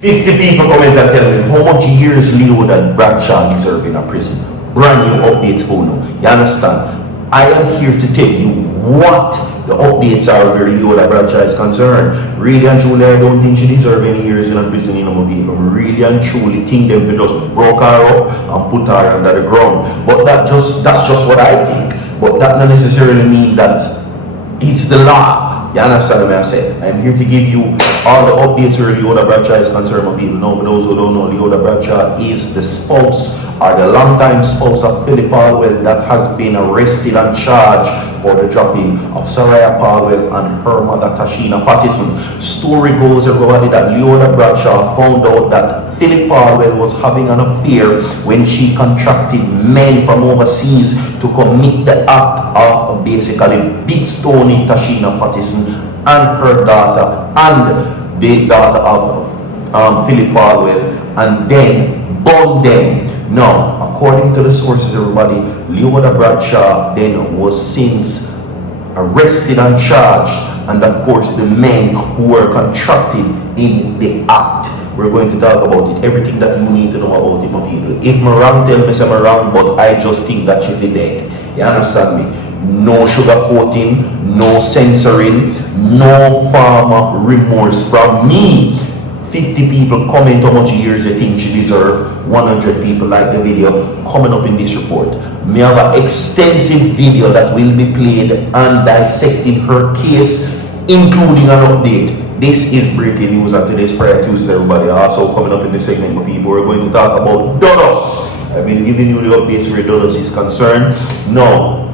50 people comment and tell me how much years LEODA and BRADSHAW deserve in a prison. Brand new updates for now. You understand? I am here to tell you what the updates are where LEODA BRADSHAW is concerned. Really and truly, I don't think she deserves any years in a prison in my people. Really and truly think them to just broke her up and put her under the ground. But that's just what I think. But that not necessarily mean that it's the law. You understand what I said? I'm here to give you all the updates where LEODA BRADSHAW is concerned, my people. Now, for those who don't know, LEODA BRADSHAW is the spouse or the longtime spouse of Philip Palwell that has been arrested and charged for the dropping of Soraya Palwell and her mother Tashina Pattison. Story goes, everybody, that LEODA BRADSHAW found out that Philip Palwell was having an affair when she contracted men from overseas to commit the act of basically big stoning Tashina Pattison and her daughter and the daughter of Philip Palwell, and then burn them. Now, according to the sources, everybody, LEODA BRADSHAW then was since arrested and charged, and of course the men who were contracted in the act. We're going to talk about it, everything that you need to know about it, my people. If I'm wrong, tell me I'm wrong, but I just think that she be dead. You understand me? No sugarcoating, no censoring, no form of remorse from me. 50 people comment how much years they think she deserves. 100 people like the video. Coming up in this report, we have an extensive video that will be played and dissecting her case, including an update. This is breaking news on today's Prayer Tuesday, everybody. Also coming up in this segment, my people, we're going to talk about DUDUS. I've been giving you the updates where DUDUS is concerned. Now,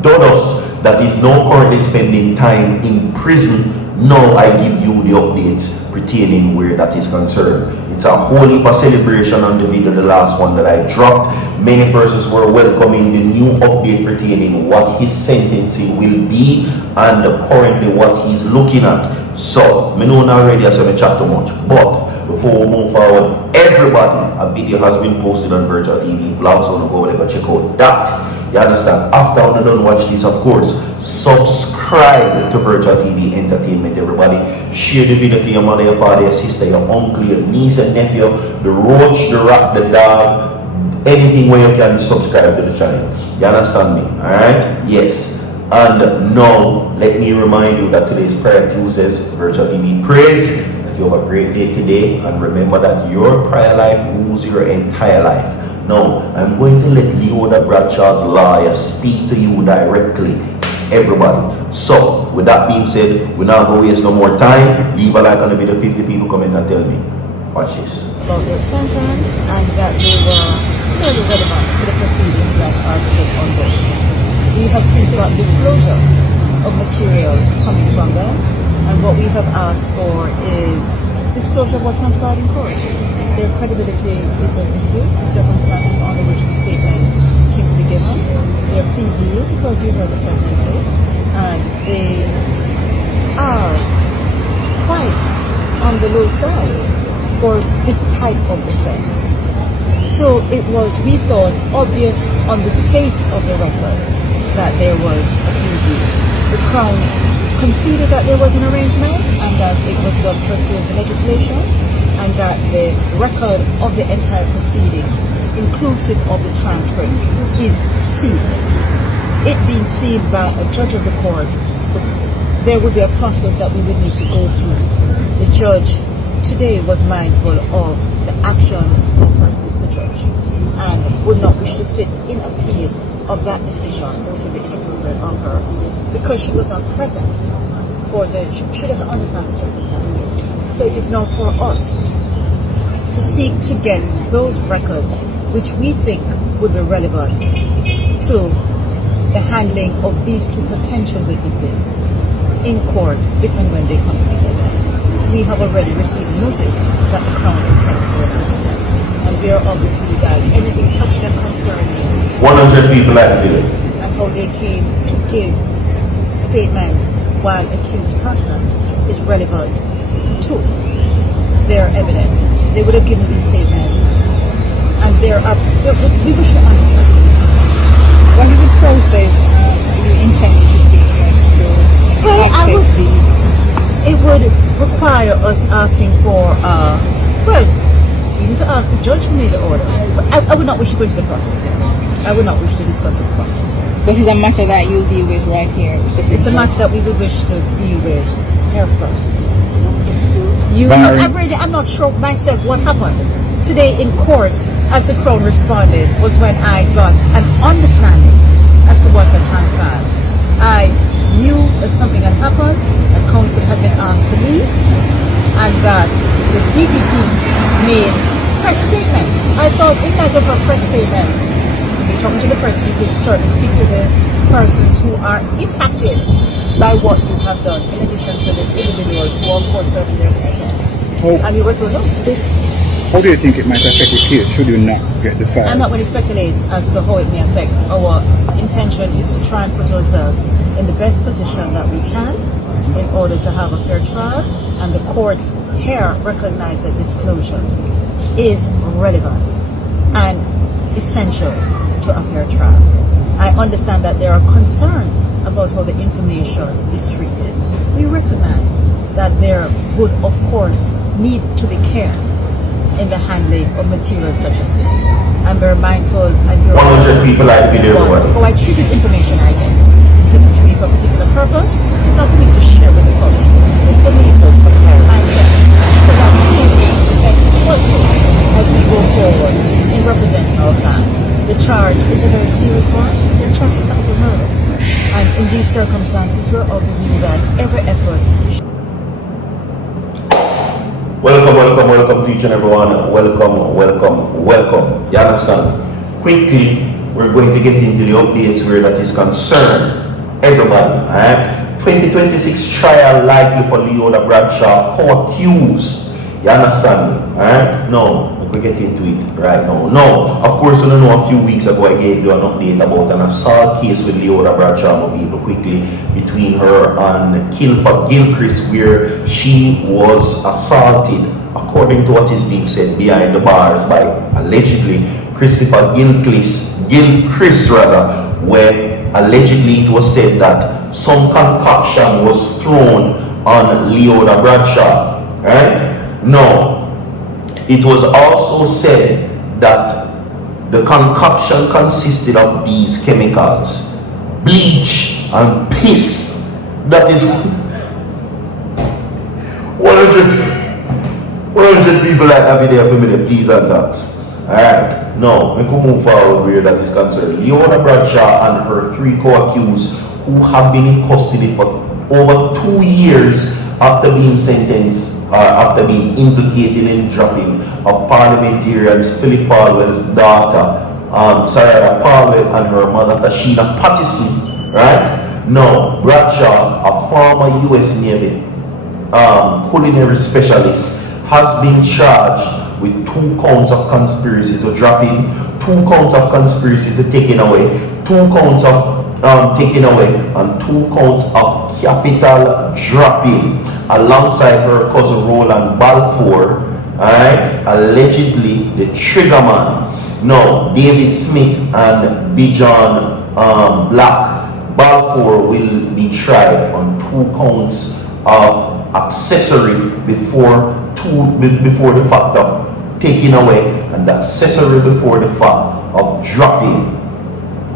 DUDUS that is now currently spending time in prison. Now I give you the updates pertaining where that is concerned. It's a whole heap of celebration on the video, the last one that I dropped. Many persons were welcoming the new update pertaining what his sentencing will be and currently what he's looking at. So, I know already, so I chat too much. But before we move forward, everybody, a video has been posted on Virtual TV Vlogs, so go over there and check out that. You understand? After you don't watch this, of course, subscribe to Virtual TV Entertainment, everybody. Share the video to your mother, your father, your sister, your uncle, your niece and nephew, the roach, the rat, the dog, anything where you can subscribe to the channel. You understand me? Alright? Yes. And now, let me remind you that today's Prayer Tuesdays, Virtual TV prays that you have a great day today, and remember that your prayer life rules your entire life. Now, I'm going to let LEODA BRADSHAW's lawyer speak to you directly, everybody. So, with that being said, we're not going to waste no more time. Leave a like on the video, 50 people comment and tell me. Watch this. About their sentence and that they were fairly relevant to the proceedings that are still ongoing. We have since got disclosure of material coming from them, and what we have asked for is disclosure of what transpired in court. Their credibility is an issue, the circumstances under which the statements came to be given. Their plea deal, because you heard the sentences, and they are quite on the low side for this type of offense. So it was, we thought, obvious on the face of the record that there was a plea deal. The Crown conceded that there was an arrangement and that it was done pursuant to legislation, and that the record of the entire proceedings, inclusive of the transcript, is sealed. It being sealed by a judge of the court, there would be a process that we would need to go through. The judge today was mindful of the actions of her sister judge and would not wish to sit in appeal of that decision, which would be inappropriate of her, because she was not present for she doesn't understand the circumstances. So it is now for us to seek to get those records which we think would be relevant to the handling of these two potential witnesses in court if and when they come to evidence. We have already received notice that the Crown intends to review them, and we are of the view that anything touching and concerning 100 people like the video and how they came to give statements while accused persons is relevant to their evidence. They would have given these statements, and we wish to understand. What is the process you intend to take to access these? It would require us asking for would not wish to go into the process here. I would not wish to discuss the process here. This is a matter that you'll deal with right here. It's a matter that we would wish to deal with here first. I'm not sure myself what happened today in court as the Crown responded was when I got an understanding as to what had transpired. I knew that something had happened, that counsel had been asked to leave, and that the DPP made press statements. I thought in light of her press statements, if you're talking to the press, you could certainly speak to the persons who are impacted by what you have done, in addition to the individuals who are of course serving their sentence. And you were told, no, this... How do you think it might affect the case should you not get the files? I'm not going to speculate as to how it may affect. Our intention is to try and put ourselves in the best position that we can in order to have a fair trial, and the courts here recognize that disclosure is relevant and essential to a fair trial. I understand that there are concerns about how the information is treated. We recognize that there would, of course, need to be care in the handling of materials such as this. I'm very mindful and you're 100 people I video how I treated information I get is given to me for a particular purpose. It's not for me to share with the public. It's for me to prepare myself so that we can be effective also as we go forward in representing our client. The charge is a very serious one. They're charged with capital murder. And in these circumstances, we're of the view that every effort. Welcome to each and everyone. Welcome. You understand? Quickly, we're going to get into the updates where that is concerned. Everybody, alright? 2026 trial likely for LEODA Bradshaw co-accused. You understand me? Alright? No, we could get into it right now. No, of course, you know, a few weeks ago I gave you an update about an assault case with LEODA Bradshaw, people quickly, between her and Kilfa Gilchrist, where she was assaulted, according to what is being said behind the bars, by allegedly Christopher Gilchrist, where allegedly it was said that some concoction was thrown on LEODA Bradshaw, right? No, it was also said that the concoction consisted of these chemicals: bleach and piss. That is 100 people like have there for me, please and thanks. Alright, now we can move forward where that is concerned. LEODA Bradshaw and her 3 co-accused who have been in custody for over 2 years after being sentenced or after being implicated in dropping of parliamentarians Philip Palwell's daughter, Sarah Palwell, and her mother Tashina Pattison, right? Now, Bradshaw, a former U.S. Navy culinary specialist, has been charged with 2 counts of conspiracy to drop in, 2 counts of conspiracy to taking away, 2 counts of taking away, and 2 counts of capital dropping, alongside her cousin Roland Balfour, alright, allegedly the triggerman. Now, David Smith and Bijan Black Balfour will be tried on 2 counts of accessory before the fact of taking away, and accessory before the fact of dropping.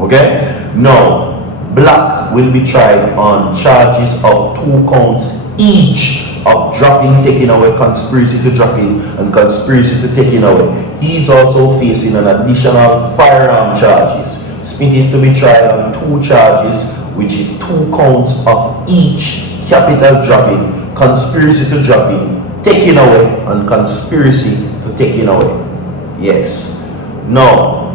Okay? Now, Black will be tried on charges of 2 counts each of dropping, taking away, conspiracy to dropping, and conspiracy to taking away. He is also facing an additional firearm charges. Smith is to be tried on 2 charges, which is 2 counts of each capital dropping, conspiracy to dropping, taking away, and conspiracy to taking away. Yes. Now,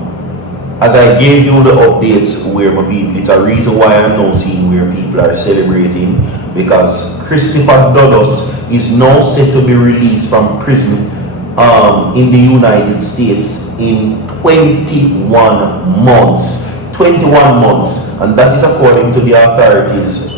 as I gave you the updates where my people, it's a reason why I'm now seeing where people are celebrating, because Christopher DUDUS is now set to be released from prison in the United States in 21 months. 21 months, and that is according to the authorities,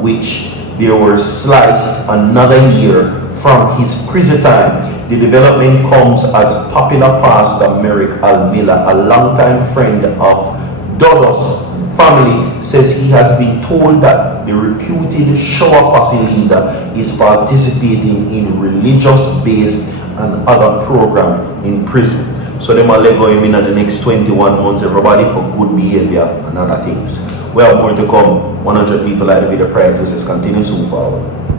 which they were sliced another year from his prison time. The development comes as popular pastor Merrick Al Miller, a longtime friend of DUDUS family, says he has been told that the reputed shower posse leader is participating in religious-based and other program in prison. So them will let go him in the next 21 months, everybody, for good behavior and other things. We have more to come. 100 people like the video prior to this. Continue soon forward.